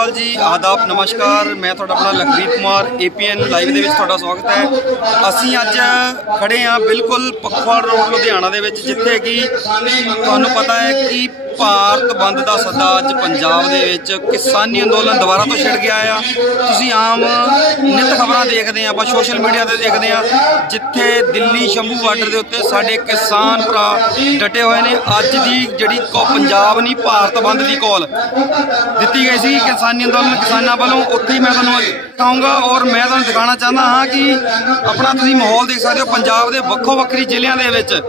ਅਕਾਲ ਜੀ, ਆਦਾਬ, ਨਮਸਕਾਰ। ਮੈਂ ਤੁਹਾਡਾ ਆਪਣਾ ਲਖਵੀਰ ਕੁਮਾਰ APN ਲਾਈਵ ਦੇ ਵਿੱਚ ਤੁਹਾਡਾ ਸਵਾਗਤ ਹੈ। ਅਸੀਂ ਅੱਜ ਖੜੇ ਹਾਂ ਬਿਲਕੁਲ ਪਖਵਾੜ ਰੋਡ, ਲੁਧਿਆਣਾ ਦੇ ਵਿੱਚ, ਜਿੱਥੇ ਕਿ ਤੁਹਾਨੂੰ ਪਤਾ ਹੈ ਕਿ ਭਾਰਤ ਬੰਦ ਦਾ ਸੱਦਾ ਅੱਜ ਪੰਜਾਬ ਦੇ ਵਿੱਚ ਕਿਸਾਨੀ ਅੰਦੋਲਨ ਦੁਬਾਰਾ ਤੋਂ ਛਿੜ ਗਿਆ ਆ। ਤੁਸੀਂ ਆਮ ਨਿਤ ਖਬਰਾਂ ਦੇਖਦੇ ਆ, ਆਪਾਂ ਸੋਸ਼ਲ ਮੀਡੀਆ ਤੇ ਦੇਖਦੇ ਆ, ਜਿੱਥੇ ਦਿੱਲੀ ਸ਼ੰਭੂ ਬਾਰਡਰ ਦੇ ਉੱਤੇ ਸਾਡੇ ਕਿਸਾਨ ਭਰਾ ਡਟੇ ਹੋਏ ਨੇ। ਅੱਜ ਦੀ ਜਿਹੜੀ ਕੋ ਪੰਜਾਬ ਨਹੀਂ, ਭਾਰਤ ਬੰਦ ਦੀ ਕਾਲ ਦਿੱਤੀ ਗਈ ਸੀ ਕਿਸਾਨੀ ਅੰਦੋਲਨ ਕਿਸਾਨਾਂ ਵੱਲੋਂ। ਉੱਥੇ ਹੀ ਮੈਂ ਤੁਹਾਨੂੰ ਦਿਖਾਊਂਗਾ ਔਰ ਮੈਂ ਤੁਹਾਨੂੰ ਦਿਖਾਉਣਾ ਚਾਹੁੰਦਾ ਹਾਂ ਕਿ ਆਪਣਾ ਤੁਸੀਂ ਮਾਹੌਲ ਦੇਖ ਸਕਦੇ ਹੋ। ਪੰਜਾਬ ਦੇ ਵੱਖੋ ਵੱਖਰੀ ਜ਼ਿਲ੍ਹਿਆਂ ਦੇ ਵਿੱਚ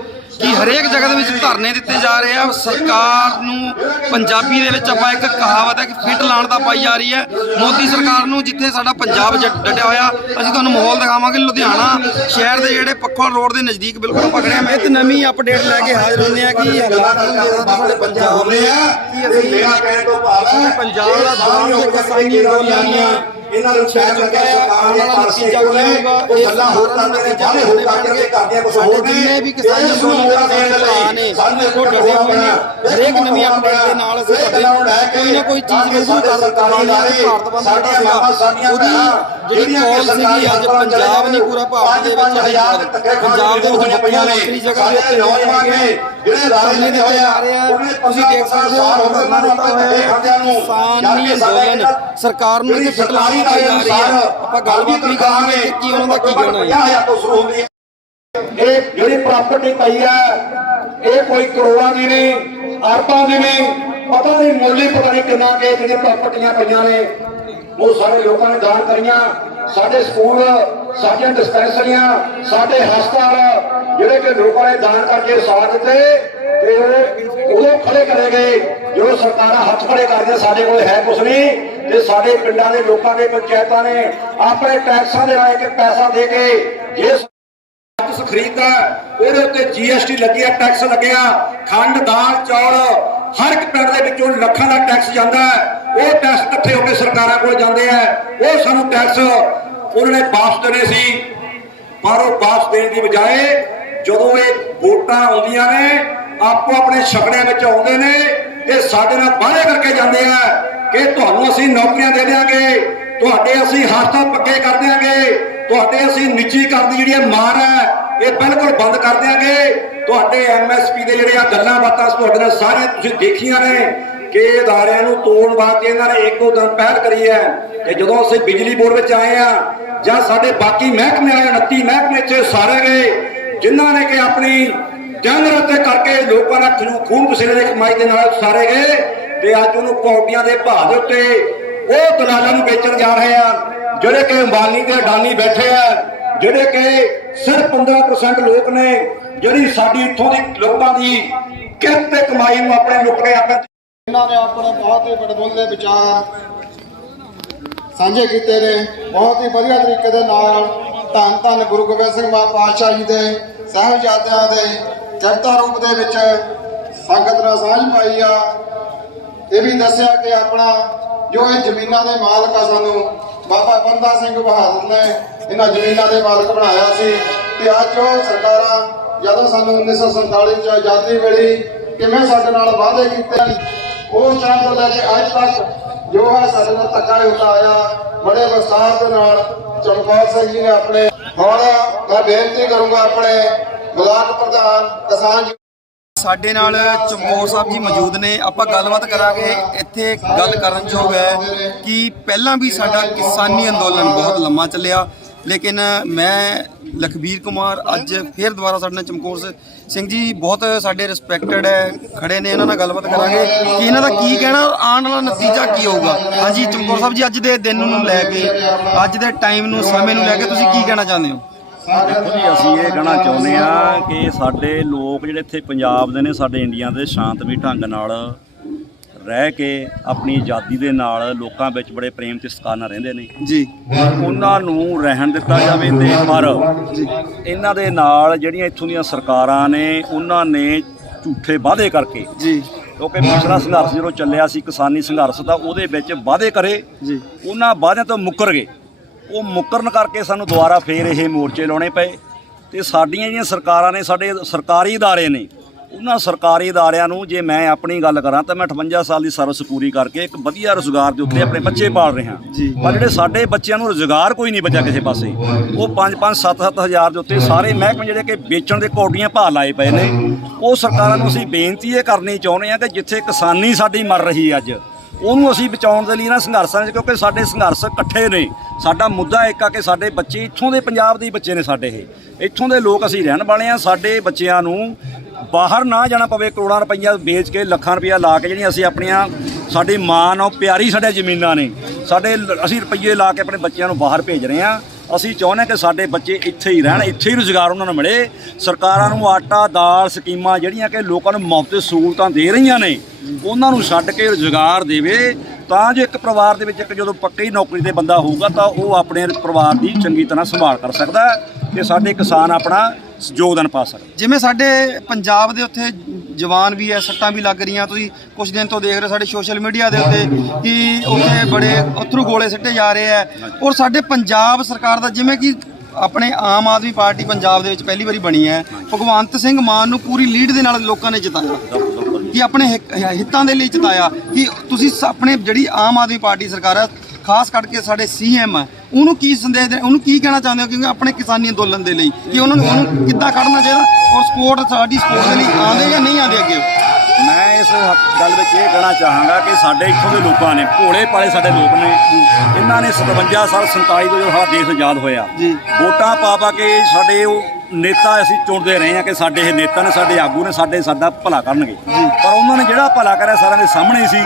ਕਿ ਹਰੇਕ ਜਗ੍ਹਾ ਦੇ ਵਿੱਚ ਧਰਨੇ ਦਿੱਤੇ ਜਾ ਰਹੇ ਆ। ਸਰਕਾਰ ਨੂੰ ਪੰਜਾਬੀ ਦੇ ਵਿੱਚ ਆਪਾਂ ਇੱਕ ਕਹਾਵਤ ਹੈ ਕਿ ਫਿੱਟ ਲਾਣ ਦਾ ਪਾਈ ਜਾ ਰਹੀ ਹੈ। ਮੋਦੀ ਸਰਕਾਰ ਨੂੰ ਜਿੱਥੇ ਸਾਡਾ ਪੰਜਾਬ ਜ- ਡਟਿਆ ਹੋਇਆ ਅਸੀਂ ਤੁਹਾਨੂੰ ਮਾਹੌਲ ਦਿਖਾਵਾਂਗੇ। ਲੁਧਿਆਣਾ ਸ਼ਹਿਰ ਦੇ ਜਿਹੜੇ ਪੱਖੋਂ ਰੋਡ ਦੇ ਨਜ਼ਦੀਕ ਬਿਲਕੁਲ ਪਕੜੇ ਆ। ਇੱਕ ਨਵੀਂ ਅਪਡੇਟ ਲੈ ਕੇ ਹਾਜ਼ਰ ਹੁੰਦੇ ਆ ਕਿ ਹਾਲਾਤ ਸਾਡੇ ਪੰਜਾਬ ਦੇ ਕਿ ਅਸੀਂ ਮੇਰਾ ਕਹਿਣ ਤੋਂ ਭਾਵ ਹੈ ਪੰਜਾਬ ਦਾ ਦਾਮ ਦੇ ਕਿਸਾਨੀ ਅੰਦੋਲਨਾਂ ਇਹਨਾਂ ਨੂੰ ਛੇੜ ਚੁੱਕਿਆ ਹੈ ਆਉਣ ਵਾਲਾ ਨਤੀਜਾ ਕੀ ਹੋਊਗਾ ਉਹ ਗੱਲਾਂ ਹੋਰ ਕਰਦੇ ਨੇ ਜਾਣੇ ਹੋ ਕਰਕੇ ਕਰਦੇ ਕੁਝ ਹੋਰ ਨੇ ਜਿੰਨੇ ਵੀ ਕਿਸਾਨ ਅੰਦੋਲਨ ਦੇ ਭਰਾ ਨੇ ਉਹ ਡਟੇ ਹੋਏ ਨੇ ਹਰੇਕ ਨਵੀਂ ਅਪਡੇਟ ਦੇ ਨਾਲ ਅਸੀਂ ਤੁਹਾਡੇ ਕੋਈ ਨਾ ਕੋਈ ਚੀਜ਼ ਜ਼ਰੂਰ ਕਰ ਕਿ ਭਾਰਤ ਬੰਦ ਜਿਹੜਾ ਸੀਗਾ ਉਹਦੀ ਜਿਹੜੀ ਕਾਲ ਸੀਗੀ ਅੱਜ ਪੰਜਾਬ ਨਹੀਂ ਪੂਰਾ ਭਾਰਤ ਦੇ ਵਿੱਚ ਪੰਜਾਬ ਦੇ ਵਿੱਚ ਵੱਖਰੀਆਂ ਵੱਖਰੀ ਜਗ੍ਹਾ ਦੇ ਉੱਤੇ ਹੋਏ ਹੈਗੇ। ਜਿਹੜੇ ਧਰਨੇ ਦਿੱਤੇ ਜਾ ਰਹੇ ਆ। ਤੁਸੀਂ ਦੇਖ ਸਕਦੇ ਹੋ ਧਰਨਾ ਦਿੱਤਾ ਹੋਇਆ। ਹੈ ਕਿਸਾਨੀ ਅੰਦੋਲਨ ਸਰਕਾਰ ਨੂੰ ਇੱਥੇ ਫਿਟਲਾਰੀ ਜਾ ਰਹੀ ਹੈ। ਆਪਾਂ ਗੱਲਬਾਤ ਵੀ ਕਰਾਂਗੇ ਕਿ ਉਹਨਾਂ ਦਾ ਕੀ ਕਹਿਣਾ ਹੈ। 50000 ਤੋਂ ਸ਼ੁਰੂ ਹੁੰਦੀ ਹੈ। ਇਹ ਜਿਹੜੀ ਪ੍ਰਾਪਰਟੀ ਪਈ ਹੈ ਇਹ ਕੋਈ ਕਰੋੜਾਂ ਦੀ ਨਹੀਂ ਅਰਬਾਂ ਦੀ ਨਹੀਂ ਪਤਾ ਨਹੀਂ ਮੁੱਲ ਪਤਾ ਨਹੀਂ ਕਿੰਨਾ ਕੇ ਜਿਹੜੀਆਂ ਪ੍ਰਾਪਰਟੀਆਂ ਪਈਆਂ ਨੇ। ਉਹ ਸਾਰੇ ਲੋਕਾਂ ਨੇ ਦਾਨ ਕਰੀਆਂ ਸਾਡੇ ਸਕੂਲ ਸਾਡੀਆਂ ਡਿਸਪੈਂਸਰੀਆਂ, ਸਾਡੇ ਹਸਪਤਾਲ, ਜਿਹੜੇ ਕਿ ਲੋਕਾਂ ਨੇ ਦਾਨ ਕਰਕੇ ਸਾਥ ਦਿੱਤੇ ਤੇ ਉਹ ਉਦੋਂ ਖੜੇ ਕਰੇ ਗਏ। ਜਦੋਂ ਸਰਕਾਰਾਂ ਹੱਥ ਖੜੇ ਕਰਦੀਆਂ, ਸਾਡੇ ਕੋਲ ਹੈ ਕੁਛ ਨਹੀਂ। ਤੇ ਸਾਡੇ ਪਿੰਡਾਂ ਦੇ ਲੋਕਾਂ ਦੇ, ਪੰਚਾਇਤਾਂ ਨੇ ਆਪਣੇ ਟੈਕਸਾਂ ਦੇ ਰਾਹੀਂ ਕਿ ਪੈਸਾ ਦੇ ਕੇ ਜੇ ਟੈਕਸ ਖਰੀਦਦਾ ਉਹਦੇ ਉੱਤੇ ਜੀਐਸਟੀ ਲੱਗਿਆ, ਟੈਕਸ ਲੱਗਿਆ, ਖੰਡ, ਦਾਲ, ਚੌਲ, ਹਰ ਇੱਕ ਪਿੰਡ ਦੇ ਵਿੱਚੋਂ ਲੱਖਾਂ ਦਾ ਟੈਕਸ ਜਾਂਦਾ ਹੈ। ਉਹ ਟੈਕਸ ਇਕੱਠੇ ਹੋ ਕੇ ਸਰਕਾਰਾਂ ਕੋਲ ਜਾਂਦੇ ਆ। ਉਹ ਸਾਨੂੰ ਟੈਕਸ ਉਹਨਾਂ ਨੇ ਵਾਪਸ ਦੇਣੇ ਸੀ। ਪਰ ਉਹ ਵਾਪਸ ਦੇਣ ਦੀ ਬਜਾਏ ਜਦੋਂ ਇਹ ਵੋਟਾਂ ਆਉਂਦੀਆਂ ਨੇ, ਆਪੋ ਆਪਣੇ ਛਕੜਿਆਂ ਵਿੱਚ ਆਉਂਦੇ ਨੇ ਤੇ ਸਾਡੇ ਨਾਲ ਵਾਅਦੇ ਕਰਕੇ ਜਾਂਦੇ ਆ ਕਿ ਤੁਹਾਨੂੰ ਅਸੀਂ ਨੌਕਰੀਆਂ ਦੇ ਦਿਆਂਗੇ, ਤੁਹਾਡੇ ਅਸੀਂ ਹਸਪਤਾਲ ਪੱਕੇ ਕਰ ਦਿਆਂਗੇ, ਤੁਹਾਡੇ ਅਸੀਂ ਨਿੱਜੀ ਕਰਨ ਦੀ ਜਿਹੜੀ ਇਹ ਮਾਰ ਹੈ, ਇਹ ਬਿਲਕੁਲ ਬੰਦ ਕਰ ਦਿਆਂਗੇ। ਤੁਹਾਡੇ ਐਮਐਸਪੀ ਦੇ ਜਿਹੜੇ ਆ ਗੱਲਾਂ ਬਾਤਾਂ ਤੁਹਾਡੇ ਨਾਲ ਸਾਰੀਆਂ ਤੁਸੀਂ ਦੇਖੀਆਂ ਨੇ। ਕਿ ਅਦਾਰਿਆਂ ਨੂੰ ਤੋੜਨ ਵਾਸਤੇ ਇਹਨਾਂ ਨੇ ਇੱਕੋ ਦਿਨ ਪਹਿਲ ਕਰੀ ਹੈ ਤੇ ਜਦੋਂ ਅਸੀਂ ਬਿਜਲੀ ਬੋਰਡ ਵਿੱਚ ਆਏ ਆ ਜਾਂ ਸਾਡੇ ਬਾਕੀ ਮਹਿਕਮੇ ਆਏ 29 ਮਹਿਕਮੇ ਇੱਥੇ ਸਾਰੇ ਗਏ, ਜਿਨ੍ਹਾਂ ਨੇ ਕਿ ਆਪਣੀ ਜੰਗ ਰੱਤੇ ਕਰਕੇ ਲੋਕਾਂ ਦਾ ਖੂਨ ਪਸੀਨੇ ਦੀ ਕਮਾਈ ਦੇ ਨਾਲ ਸਾਰੇ ਗਏ ਤੇ ਅੱਜ ਉਹਨੂੰ ਕੌਡੀਆਂ ਦੇ ਭਾਅ ਦੇ ਉੱਤੇ ਉਹ ਦਲਾਲਾਂ ਨੂੰ ਵੇਚਣ ਜਾ ਰਹੇ ਆ ਜਿਹੜੇ ਕਿ ਅੰਬਾਨੀ ਤੇ ਅਡਾਨੀ ਬੈਠੇ ਆ, ਜਿਹੜੇ ਕਿ ਸਿਰਫ 15% ਲੋਕ ਨੇ, ਜਿਹੜੀ ਸਾਡੀ ਇੱਥੋਂ ਦੀ ਲੋਕਾਂ ਦੀ ਕਿਰਤ ਤੇ ਕਮਾਈ ਨੂੰ ਆਪਣੇ ਲੁੱਟ ਕੇ ਆਪਣੇ ਇਹਨਾਂ ਨੇ ਆਪਣੇ ਬਹੁਤ ਹੀ ਵਡਮੁੱਲੇ ਵਿਚਾਰ ਸਾਂਝੇ ਕੀਤੇ ਨੇ। ਬਹੁਤ ਹੀ ਵਧੀਆ ਤਰੀਕੇ ਦੇ ਨਾਲ ਧੰਨ ਧੰਨ ਗੁਰੂ ਗੋਬਿੰਦ ਸਿੰਘ ਮਹਾਰਾਜ ਪਾਤਸ਼ਾਹ ਜੀ ਦੇ, ਸਾਹਿਬਜ਼ਾਦਿਆਂ ਦੇ ਜਨਤਾ ਰੂਪ ਦੇ ਵਿੱਚ ਸੰਗਤ ਨਾਲ ਸਾਂਝ ਪਾਈ ਆ। ਇਹ ਵੀ ਦੱਸਿਆ ਕਿ ਆਪਣਾ ਜੋ ਇਹ ਜ਼ਮੀਨਾਂ ਦੇ ਮਾਲਕ ਆ ਸਾਨੂੰ ਬਾਬਾ ਬੰਦਾ ਸਿੰਘ ਬਹਾਦਰ ਨੇ ਇਹਨਾਂ ਜ਼ਮੀਨਾਂ ਦੇ ਮਾਲਕ ਬਣਾਇਆ ਸੀ ਤੇ ਅੱਜ ਉਹ ਸਰਕਾਰਾਂ ਜਦੋਂ ਸਾਨੂੰ 1947 ਚ ਆਜ਼ਾਦੀ ਮਿਲੀ, ਕਿਵੇਂ ਸਾਡੇ ਨਾਲ ਵਾਅਦੇ ਕੀਤੇ? ਉਸ ਟਾਈਮ ਤੋਂ ਲੈ ਕੇ ਅੱਜ ਤੱਕ ਜੋ ਹੈ ਸਾਡੇ ਨਾਲ ਧੱਕਾ ਹੁੰਦਾ ਆਇਆ। ਬੜੇ ਵਿਸਤਾਰ ਦੇ ਨਾਲ ਚਮਕੌਰ ਸਿੰਘ ਜੀ ਨੇ ਆਪਣੇ ਹੁਣ ਮੈਂ ਬੇਨਤੀ ਕਰੂੰਗਾ ਆਪਣੇ ਬਲਾਕ ਪ੍ਰਧਾਨ ਕਿਸਾਨ ਜੀ। ਸਾਡੇ ਨਾਲ ਚਮਕੌਰ ਸਾਹਿਬ ਜੀ ਮੌਜੂਦ ਨੇ। ਆਪਾਂ ਗੱਲਬਾਤ ਕਰਾਂਗੇ ਇੱਥੇ ਗੱਲ ਕਰਨ ਯੋਗ ਹੈ ਕਿ ਪਹਿਲਾਂ ਵੀ ਸਾਡਾ ਕਿਸਾਨੀ ਅੰਦੋਲਨ ਬਹੁਤ ਲੰਮਾ ਚੱਲਿਆ। ਲੇਕਿਨ ਮੈਂ ਲਖਬੀਰ ਕੁਮਾਰ ਅੱਜ ਫੇਰ ਦੁਬਾਰਾ ਸਾਡੇ ਨਾਲ ਚਮਕੌਰ ਸਿੰਘ ਜੀ ਬਹੁਤ ਸਾਡੇ ਰਿਸਪੈਕਟਡ ਹੈ, ਖੜੇ ਨੇ, ਇਹਨਾਂ ਨਾਲ ਗੱਲਬਾਤ ਕਰਾਂਗੇ। ਕਿ ਇਹਨਾਂ ਦਾ ਕੀ ਕਹਿਣਾ ਔਰ ਆਉਣ ਵਾਲਾ ਨਤੀਜਾ ਕੀ ਹੋਊਗਾ? ਹਾਂਜੀ, ਚਮਕੌਰ ਸਾਹਿਬ ਜੀ, ਅੱਜ ਦੇ ਦਿਨ ਨੂੰ ਲੈ ਕੇ, ਅੱਜ ਦੇ ਟਾਈਮ ਨੂੰ, ਸਮੇਂ ਨੂੰ ਲੈ ਕੇ ਤੁਸੀਂ ਕੀ ਕਹਿਣਾ ਚਾਹੁੰਦੇ ਹੋ? ਦੇਖੋ ਜੀ, ਅਸੀਂ ਇਹ ਕਹਿਣਾ ਚਾਹੁੰਦੇ ਆ ਕਿ ਸਾਡੇ ਲੋਕ ਜਿਹੜੇ ਇੱਥੇ ਪੰਜਾਬ ਦੇ ਨੇ, ਸਾਡੇ ਇੰਡੀਆ ਦੇ ਸ਼ਾਂਤਮਈ ਢੰਗ ਨਾਲ ਰਹਿ ਕੇ ਆਪਣੀ ਆਜ਼ਾਦੀ ਦੇ ਨਾਲ ਲੋਕਾਂ ਵਿੱਚ ਬੜੇ ਪ੍ਰੇਮ ਤੇ ਸਤਿਕਾਰ ਨਾਲ ਰਹਿੰਦੇ ਨੇ ਜੀ ਉਹਨਾਂ ਨੂੰ ਰਹਿਣ ਦਿੱਤਾ ਜਾਵੇ ਤੇ ਪਰ ਇਹਨਾਂ ਦੇ ਨਾਲ ਜਿਹੜੀਆਂ ਇੱਥੋਂ ਦੀਆਂ ਸਰਕਾਰਾਂ ਨੇ ਉਹਨਾਂ ਨੇ ਝੂਠੇ ਵਾਅਦੇ ਕਰਕੇ ਜੀ ਕਿਉਂਕਿ ਪਿਛਲਾ ਸੰਘਰਸ਼ ਜਦੋਂ ਚੱਲਿਆ ਸੀ ਕਿਸਾਨੀ ਸੰਘਰਸ਼ ਦਾ ਉਹਦੇ ਵਿੱਚ ਵਾਅਦੇ ਕਰੇ ਜੀ ਉਹਨਾਂ ਵਾਅਦਿਆਂ ਤੋਂ ਮੁੱਕਰ ਗਏ ਉਹ ਮੁੱਕਰਨ ਕਰਕੇ ਸਾਨੂੰ ਦੁਬਾਰਾ ਫੇਰ ਇਹ ਮੋਰਚੇ ਲਾਉਣੇ ਪਏ ਤੇ ਸਾਡੀਆਂ ਜਿਹੜੀਆਂ ਸਰਕਾਰਾਂ ਨੇ ਸਾਡੇ ਸਰਕਾਰੀ ادارے ਨੇ ਉਹਨਾਂ ਸਰਕਾਰੀ ਅਦਾਰਿਆਂ ਨੂੰ ਜੇ ਮੈਂ ਆਪਣੀ ਗੱਲ ਕਰਾਂ ਤਾਂ ਮੈਂ 58 ਸਾਲ ਦੀ ਸਰਵਿਸ ਪੂਰੀ ਕਰਕੇ ਇੱਕ ਵਧੀਆ ਰੋਜ਼ਗਾਰ ਦੇ ਉੱਤੇ ਆਪਣੇ ਬੱਚੇ ਪਾਲ ਰਿਹਾ। ਜੀ। ਪਰ ਜਿਹੜੇ ਸਾਡੇ ਬੱਚਿਆਂ ਨੂੰ ਰੋਜ਼ਗਾਰ ਕੋਈ ਨਹੀਂ ਬਚਿਆ ਕਿਸੇ ਪਾਸੇ ਉਹ 5-5 7-7 ਹਜ਼ਾਰ ਦੇ ਉੱਤੇ ਸਾਰੇ ਮਹਿਕਮੇ ਜਿਹੜੇ ਕਿ ਵੇਚਣ ਦੇ ਕੌਡੀਆਂ ਭਾਅ ਲਾਏ ਪਏ ਨੇ ਉਹ ਸਰਕਾਰਾਂ ਨੂੰ ਅਸੀਂ ਬੇਨਤੀ ਇਹ ਕਰਨੀ ਚਾਹੁੰਦੇ ਹਾਂ ਕਿ ਜਿੱਥੇ ਕਿਸਾਨੀ ਸਾਡੀ ਮਰ ਰਹੀ ਅੱਜ ਉਹਨੂੰ ਅਸੀਂ ਬਚਾਉਣ ਦੇ ਲਈ ਨਾ ਸੰਘਰਸ਼ਾਂ 'ਚ ਕਿਉਂਕਿ ਸਾਡੇ ਸੰਘਰਸ਼ ਇਕੱਠੇ ਨੇ। ਸਾਡਾ ਮੁੱਦਾ ਇੱਕ ਆ ਕਿ ਸਾਡੇ ਬੱਚੇ ਇੱਥੋਂ ਦੇ ਪੰਜਾਬ ਦੇ ਬੱਚੇ ਨੇ ਸਾਡੇ ਇਹ। ਇੱਥੋਂ ਦੇ ਲੋਕ ਅਸੀਂ ਰਹਿਣ ਵਾਲੇ ਆ ਸਾਡੇ ਬੱਚਿਆਂ ਨੂੰ ਬਾਹਰ ਨਾ ਜਾਣਾ ਪਵੇ, ਕਰੋੜਾਂ ਰੁਪਈਆ ਵੇਚ ਕੇ, ਲੱਖਾਂ ਰੁਪਈਆ ਲਾ ਕੇ ਜਿਹੜੀਆਂ ਅਸੀਂ ਆਪਣੀਆਂ, ਸਾਡੀ ਮਾਂ ਨੂੰ ਪਿਆਰੀ ਸਾਡੇ ਜ਼ਮੀਨਾਂ ਨੇ, ਸਾਡੇ ਲ- ਅਸੀਂ ਰੁਪਈਏ ਲਾ ਕੇ ਆਪਣੇ ਬੱਚਿਆਂ ਨੂੰ ਬਾਹਰ ਭੇਜ ਰਹੇ ਹਾਂ। ਅਸੀਂ ਚਾਹੁੰਦੇ ਹਾਂ ਕਿ ਸਾਡੇ ਬੱਚੇ ਇੱਥੇ ਹੀ ਰਹਿਣ, ਇੱਥੇ ਹੀ ਰੁਜ਼ਗਾਰ ਉਹਨਾਂ ਨੂੰ ਮਿਲੇ। ਸਰਕਾਰਾਂ ਨੂੰ ਆਟਾ, ਦਾਲ, ਸਕੀਮਾਂ ਜਿਹੜੀਆਂ ਕਿ ਲੋਕਾਂ ਨੂੰ ਮੁਫਤ ਸਹੂਲਤਾਂ ਦੇ ਰਹੀਆਂ ਨੇ, ਉਹਨਾਂ ਨੂੰ ਛੱਡ ਕੇ ਰੁਜ਼ਗਾਰ ਦੇਵੇ। ਤਾਂ ਜੋ ਇੱਕ ਪਰਿਵਾਰ ਦੇ ਵਿੱਚ ਇੱਕ ਜਦੋਂ ਪੱਕੀ ਨੌਕਰੀ ਤੇ ਬੰਦਾ ਹੋਊਗਾ, ਤਾਂ ਉਹ ਆਪਣੇ ਪਰਿਵਾਰ ਦੀ ਚੰਗੀ ਤਰ੍ਹਾਂ ਸੰਭਾਲ ਕਰ ਸਕਦਾ ਹੈ। ਤੇ ਸਾਡੇ ਕਿਸਾਨ ਆਪਣਾ ਯੋਗਦਾਨ ਪਾ ਸਕਣ ਜਿਵੇਂ ਸਾਡੇ ਪੰਜਾਬ ਦੇ ਉੱਥੇ ਜਵਾਨ ਵੀ ਐ, ਸੱਟਾਂ ਵੀ ਲੱਗ ਰਹੀਆਂ। ਤੁਸੀਂ ਕੁਝ ਦਿਨ ਤੋਂ ਦੇਖ ਰਹੇ ਹੋ ਸਾਡੇ ਸੋਸ਼ਲ ਮੀਡੀਆ ਦੇ ਉੱਤੇ ਕਿ ਉੱਥੇ ਬੜੇ ਅਥਰੂ ਗੋਲੇ ਸਿੱਟੇ ਜਾ ਰਹੇ ਐ। ਔਰ ਸਾਡੇ ਪੰਜਾਬ ਸਰਕਾਰ ਦਾ ਜਿਵੇਂ ਕਿ ਆਪਣੇ ਆਮ ਆਦਮੀ ਪਾਰਟੀ ਪੰਜਾਬ ਦੇ ਵਿੱਚ ਪਹਿਲੀ ਵਾਰੀ ਬਣੀ ਹੈ ਭਗਵੰਤ ਸਿੰਘ ਮਾਨ ਨੂੰ ਪੂਰੀ ਲੀਡ ਦੇ ਨਾਲ ਲੋਕਾਂ ਨੇ ਜਿਤਾਇਆ। ਕਿ ਆਪਣੇ ਹਿੱਕ- ਹਿੱਤਾਂ ਦੇ ਲਈ ਜਿਤਾਇਆ। ਕਿ ਤੁਸੀਂ ਆਪਣੇ ਜਿਹੜੀ ਆਮ ਆਦਮੀ ਪਾਰਟੀ ਸਰਕਾਰ ਹੈ ਖਾਸ ਕਰਕੇ ਸਾਡੇ ਸੀਐਮ ਹੈ ਉਹਨੂੰ ਕੀ ਸੰਦੇਸ਼ ਦੇ ਉਹਨੂੰ ਕੀ ਕਹਿਣਾ ਚਾਹੁੰਦੇ ਹੋ ਕਿਉਂਕਿ ਆਪਣੇ ਕਿਸਾਨੀ ਅੰਦੋਲਨ ਦੇ ਲਈ, ਕਿ ਉਹਨਾਂ ਨੂੰ ਉਹਨੂੰ ਕਿੱਦਾਂ ਕੱਢਣਾ ਚਾਹੀਦਾ ਔਰ ਸਪੋਰਟ ਸਾਡੀ ਸਪੋਰਟ ਦੇ ਲਈ ਆਉਂਦੇ ਜਾਂ ਨਹੀਂ ਆਉਂਦੇ ਅੱਗੇ? ਮੈਂ ਇਸ ਗੱਲ ਵਿੱਚ ਇਹ ਕਹਿਣਾ ਚਾਹਾਂਗਾ ਕਿ ਸਾਡੇ ਇੱਥੋਂ ਦੇ ਲੋਕਾਂ ਨੇ ਭੋਲੇ ਪਾਲੇ ਸਾਡੇ ਲੋਕ ਨੇ ਇਹਨਾਂ ਨੇ 57 ਸਾਲ 47 ਤੋਂ ਜਦੋਂ ਸਾਡਾ ਦੇਸ਼ ਆਜ਼ਾਦ ਹੋਇਆ ਜੀ। ਵੋਟਾਂ ਪਾ ਪਾ ਕੇ ਸਾਡੇ ਉਹ ਨੇਤਾ ਅਸੀਂ ਚੁਣਦੇ ਰਹੇ ਹਾਂ ਕਿ ਸਾਡੇ ਇਹ ਨੇਤਾ ਨੇ ਸਾਡੇ ਆਗੂ ਨੇ ਸਾਡੇ ਸਾਡਾ ਭਲਾ ਕਰਨਗੇ। ਪਰ ਉਹਨਾਂ ਨੇ ਜਿਹੜਾ ਭਲਾ ਕਰਿਆ ਸਾਰਿਆਂ ਦੇ ਸਾਹਮਣੇ ਸੀ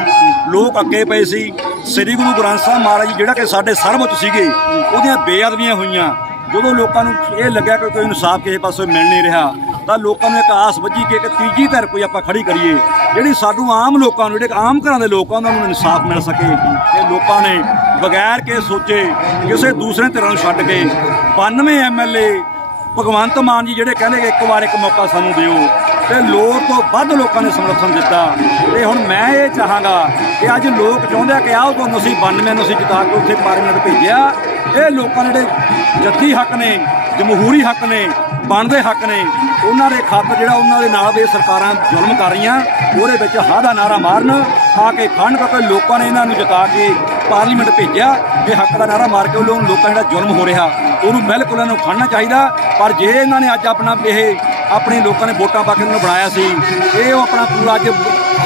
ਲੋਕ ਅੱਗੇ ਪਏ ਸੀ। ਸ੍ਰੀ ਗੁਰੂ ਗ੍ਰੰਥ ਸਾਹਿਬ ਮਹਾਰਾਜ ਜੀ ਜਿਹੜਾ ਕਿ ਸਾਡੇ ਸਰਬਉੱਚ ਸੀਗੇ ਉਹਦੀਆਂ ਬੇਅਦਬੀਆਂ ਹੋਈਆਂ। ਜਦੋਂ ਲੋਕਾਂ ਨੂੰ ਇਹ ਲੱਗਿਆ ਕਿ ਕੋਈ ਇਨਸਾਫ ਕਿਸੇ ਪਾਸੋਂ ਮਿਲ ਨਹੀਂ ਰਿਹਾ ਤਾਂ ਲੋਕਾਂ ਨੂੰ ਇੱਕ ਆਸ ਵੱਜੀ ਕਿ ਇੱਕ ਤੀਜੀ ਧਿਰ ਕੋਈ ਆਪਾਂ ਖੜੀ ਕਰੀਏ, ਜਿਹੜੀ ਸਾਨੂੰ ਆਮ ਲੋਕਾਂ ਨੂੰ, ਜਿਹੜੇ ਆਮ ਘਰਾਂ ਦੇ ਲੋਕਾਂ ਉਹਨਾਂ ਨੂੰ ਇਨਸਾਫ ਮਿਲ ਸਕੇ। ਤੇ ਲੋਕਾਂ ਨੇ ਬਗੈਰ ਕੇ ਸੋਚੇ ਕਿਸੇ ਦੂਸਰੇ ਧਿਰਾਂ ਨੂੰ ਛੱਡ ਕੇ 92 ਐਮਐਲਏ ਭਗਵੰਤ ਮਾਨ ਜੀ ਜਿਹੜੇ ਕਹਿੰਦੇ ਕਿ ਇੱਕ ਵਾਰ ਇੱਕ ਮੌਕਾ ਸਾਨੂੰ ਦਿਓ, ਤੇ ਲੋੜ ਤੋਂ ਵੱਧ ਲੋਕਾਂ ਨੇ ਸਮਰਥਨ ਦਿੱਤਾ। ਤੇ ਹੁਣ ਮੈਂ ਇਹ ਚਾਹਾਂਗਾ ਕਿ ਅੱਜ ਲੋਕ ਚਾਹੁੰਦੇ ਆ ਕਿ ਆਓ ਤੁਹਾਨੂੰ ਅਸੀਂ 92 ਨੂੰ ਅਸੀਂ ਜਿਤਾ ਕੇ ਉੱਥੇ ਪਾਰਲੀਮੈਂਟ ਭੇਜਿਆ। ਇਹ ਲੋਕਾਂ ਦੇ ਜਿਹੜੇ ਜੱਦੀ ਹੱਕ ਨੇ, ਜਮਹੂਰੀ ਹੱਕ ਨੇ, ਬਣਦੇ ਹੱਕ ਨੇ ਉਹਨਾਂ ਦੇ ਖਾਤਰ ਜਿਹੜਾ ਉਹਨਾਂ ਦੇ ਨਾਲ ਵੀ ਸਰਕਾਰਾਂ ਜ਼ੁਲਮ ਕਰ ਰਹੀਆਂ, ਉਹਦੇ ਵਿੱਚ ਹਾਂ ਦਾ ਨਾਰਾ ਮਾਰਨ ਆ ਕੇ ਖੰਡ ਕਿਉਂਕਿ ਲੋਕਾਂ ਨੇ ਇਹਨਾਂ ਨੂੰ ਜਿਤਾ ਕੇ ਪਾਰਲੀਮੈਂਟ ਭੇਜਿਆ ਇਹ ਹੱਕ ਦਾ ਨਾਰਾ ਮਾਰ ਕੇ ਉਹ ਲੋਕਾਂ ਜਿਹੜਾ ਜ਼ੁਲਮ ਹੋ ਰਿਹਾ, ਉਹਨੂੰ ਬਿਲਕੁਲ ਇਹਨਾਂ ਨੂੰ ਖੜਨਾ ਚਾਹੀਦਾ। ਪਰ ਜੇ ਇਹਨਾਂ ਨੇ ਅੱਜ ਆਪਣਾ ਇਹ ਆਪਣੇ ਲੋਕਾਂ ਨੇ ਵੋਟਾਂ ਪਾ ਕੇ ਇਹਨਾਂ ਨੂੰ ਬਣਾਇਆ ਸੀ, ਇਹ ਉਹ ਆਪਣਾ ਪੂਰਾ ਅੱਜ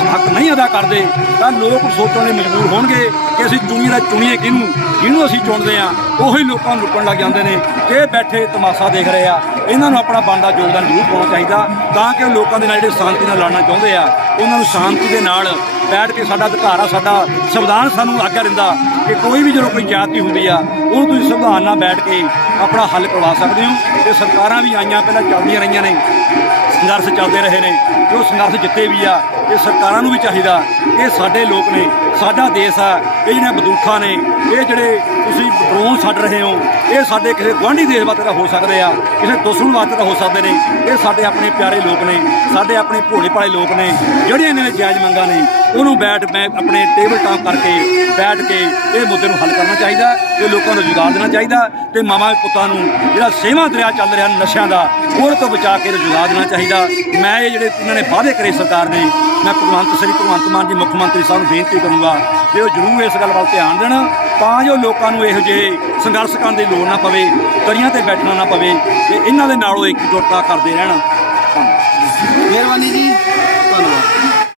ਹੱਕ ਨਹੀਂ ਅਦਾ ਕਰਦੇ, ਤਾਂ ਲੋਕ ਸੋਚਣ ਲਈ ਮਜਬੂਰ ਹੋਣਗੇ ਕਿ ਅਸੀਂ ਚੁਣੀ ਦਾ ਚੁਣੀਏ ਕਿਹਨੂੰ, ਜਿਹਨੂੰ ਅਸੀਂ ਚੁਣਦੇ ਆ ਉਹੀ ਲੋਕਾਂ ਨੂੰ ਲੁੱਟਣ ਲੱਗ ਜਾਂਦੇ ਨੇ। ਕਿ ਇਹ ਬੈਠੇ ਤਮਾਸ਼ਾ ਦੇਖ ਰਹੇ ਆ, ਇਹਨਾਂ ਨੂੰ ਆਪਣਾ ਬਣਦਾ ਯੋਗਦਾਨ ਜ਼ਰੂਰ ਪਾਉਣਾ ਚਾਹੀਦਾ, ਤਾਂ ਕਿ ਲੋਕਾਂ ਦੇ ਨਾਲ ਜਿਹੜੇ ਸ਼ਾਂਤੀ ਨਾਲ ਲੜਨਾ ਚਾਹੁੰਦੇ ਆ, ਉਹਨਾਂ ਨੂੰ ਸ਼ਾਂਤੀ ਦੇ ਨਾਲ ਬੈਠ ਕੇ ਸਾਡਾ ਅਧਿਕਾਰ ਆ, ਸਾਡਾ ਸੰਵਿਧਾਨ ਸਾਨੂੰ ਆਗਿਆ ਦਿੰਦਾ ਕਿ ਕੋਈ ਵੀ ਜਦੋਂ ਕੋਈ ਜਾਤੀ ਹੁੰਦੀ ਆ ਉਹ ਤੁਸੀਂ ਸੰਵਿਧਾਨ ਨਾਲ ਬੈਠ ਕੇ ਆਪਣਾ ਹੱਲ ਕਰਵਾ ਸਕਦੇ ਹੋ। ਤੇ ਸਰਕਾਰਾਂ ਵੀ ਆਈਆਂ, ਪਹਿਲਾਂ ਚੱਲਦੀਆਂ ਰਹੀਆਂ ਨੇ। ਸੰਘਰਸ਼ ਚੱਲਦੇ ਰਹੇ ਨੇ ਜੋ ਸੰਘਰਸ਼ ਜਿੱਤੇ ਵੀ ਆ, ਇਹ ਸਰਕਾਰਾਂ ਨੂੰ ਵੀ ਚਾਹੀਦਾ, ਇਹ ਸਾਡੇ ਲੋਕ ਨੇ, ਸਾਡਾ ਦੇਸ਼ ਆ, ਇਹ ਜਿਹੜੇ ਬੰਦੂਕਾਂ ਨੇ, ਇਹ ਜਿਹੜੇ ਤੁਸੀਂ ਡਰੋਨ ਛੱਡ ਰਹੇ ਹੋ, ਇਹ ਸਾਡੇ ਕਿਸੇ ਗੁਆਂਢੀ ਦੇਸ਼ ਵਾਸਤੇ ਤਾਂ ਹੋ ਸਕਦੇ ਆ, ਕਿਸੇ ਦੁਸ਼ਮਣ ਵਾਸਤੇ ਤਾਂ ਹੋ ਸਕਦੇ ਨੇ, ਇਹ ਸਾਡੇ ਆਪਣੇ ਪਿਆਰੇ ਲੋਕ ਨੇ, ਸਾਡੇ ਆਪਣੇ ਭੋਲੇ ਭਾਲੇ ਲੋਕ ਨੇ, ਜਿਹੜੀਆਂ ਇਹਨਾਂ ਨੇ ਜਾਇਜ਼ ਮੰਗਾਂ ਨੇ ਉਹਨੂੰ ਬੈਠ ਮੈਂ ਆਪਣੇ ਟੇਬਲ ਟਾਕ ਕਰਕੇ ਬੈਠ ਕੇ ਇਹ ਮੁੱਦੇ ਨੂੰ ਹੱਲ ਕਰਨਾ ਚਾਹੀਦਾ ਤੇ ਲੋਕਾਂ ਨੂੰ ਰੁਜ਼ਗਾਰ ਦੇਣਾ ਚਾਹੀਦਾ ਤੇ ਮਾਵਾਂ ਪੁੱਤਾਂ ਨੂੰ ਜਿਹੜਾ ਸੇਵਾ ਦਰਿਆ ਚੱਲ ਰਿਹਾ ਨਸ਼ਿਆਂ ਦਾ, ਉਹਦੇ ਤੋਂ ਬਚਾ ਕੇ ਰੁਜ਼ਗਾਰ ਦੇਣਾ ਚਾਹੀਦਾ। ਮੈਂ ਇਹ ਜਿਹੜੇ ਇਹਨਾਂ ਨੇ ਵਾਅਦੇ ਕਰੇ ਸਰਕਾਰ ਨੇ, ਮੈਂ ਭਗਵੰਤ ਸ੍ਰੀ, ਭਗਵੰਤ ਮਾਨ ਜੀ ਮੁੱਖ ਮੰਤਰੀ ਸਾਹਿਬ ਨੂੰ ਬੇਨਤੀ ਕਰੂੰਗਾ ਕਿ ਉਹ ਜ਼ਰੂਰ ਇਸ ਗੱਲ ਵੱਲ ਧਿਆਨ ਦੇਣ, ਤਾਂ ਜੋ ਲੋਕਾਂ ਨੂੰ ਇਹੋ ਜਿਹੇ ਸੰਘਰਸ਼ ਕਰਨ ਦੀ ਲੋੜ ਨਾ ਪਵੇ, ਦਰੀਆਂ ਤੇ ਬੈਠਣਾ ਨਾ ਪਵੇ, ਤੇ ਇਹਨਾਂ ਦੇ ਨਾਲ ਨਾਲੋਂ ਇਕਜੁੱਟਤਾ ਕਰਦੇ ਰਹਿਣ। ਮਿਹਰਬਾਨੀ ਜੀ, ਧੰਨਵਾਦ।